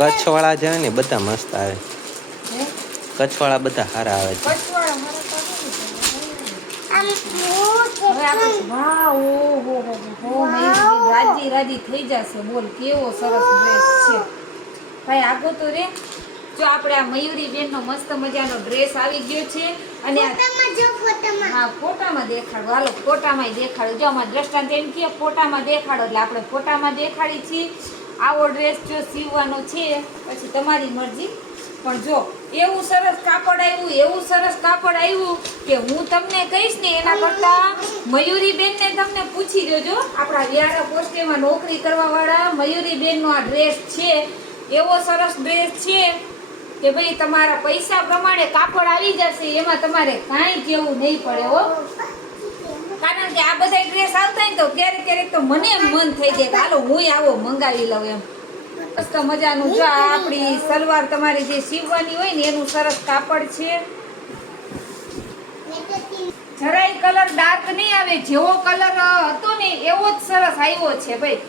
કચ્છવાળા છે ને બધા મસ્ત આવે, કચ્છવાળા બધા સારા આવે છે. રાજી રાજી થઈ જશે. બોલ કેવો સરસ ડ્રેસ છે ભાઈ. આગો તો રે જો આપણે આ મયુરી બેન નો મસ્ત મજાનો ડ્રેસ આવી ગયો છે અને હા ફોટામાં દેખાડો. હાલો ફોટામાં દેખાડો. જો અમારા દ્રષ્ટાંત એમ કે ફોટામાં દેખાડો એટલે આપણે ફોટામાં દેખાડી છીએ. આવો ડ્રેસ જો સીવવાનો છે પછી તમારી મરજી. પણ જો એવું સરસ કાપડ આવ્યું, એવું સરસ કાપડ આવ્યું કે હું તમને કહીશ ને એના કરતા મયુરી બેન ને તમને પૂછી જોજો. આપણા વ્યારા પોસ્ટેમાં નોકરી કરવા વાળા મયુરી બેન નો આ ડ્રેસ છે. એવો સરસ ડ્રેસ છે કે ભાઈ તમારા પૈસા પ્રમાણે કાપડ આવી જશે, એમાં તમારે કાંઈ કેવું નહીં પડે હો. કારણ કે આ બધા ડ્રેસ આવતા ને તો ક્યારેક ક્યારેક તો મને એમ મન થઈ જાય કે હાલો હું આવો મંગાવી લઉં એમ. મસ્ત મજાનું જો આપણી સલવાર તમારી જે સીવવાની હોય ને એનું સરસ કાપડ છે. જરાય કલર ડાર્ક નહીં આવે, જેવો કલર હતો ને એવો જ સરસ આવ્યો છે ભાઈ.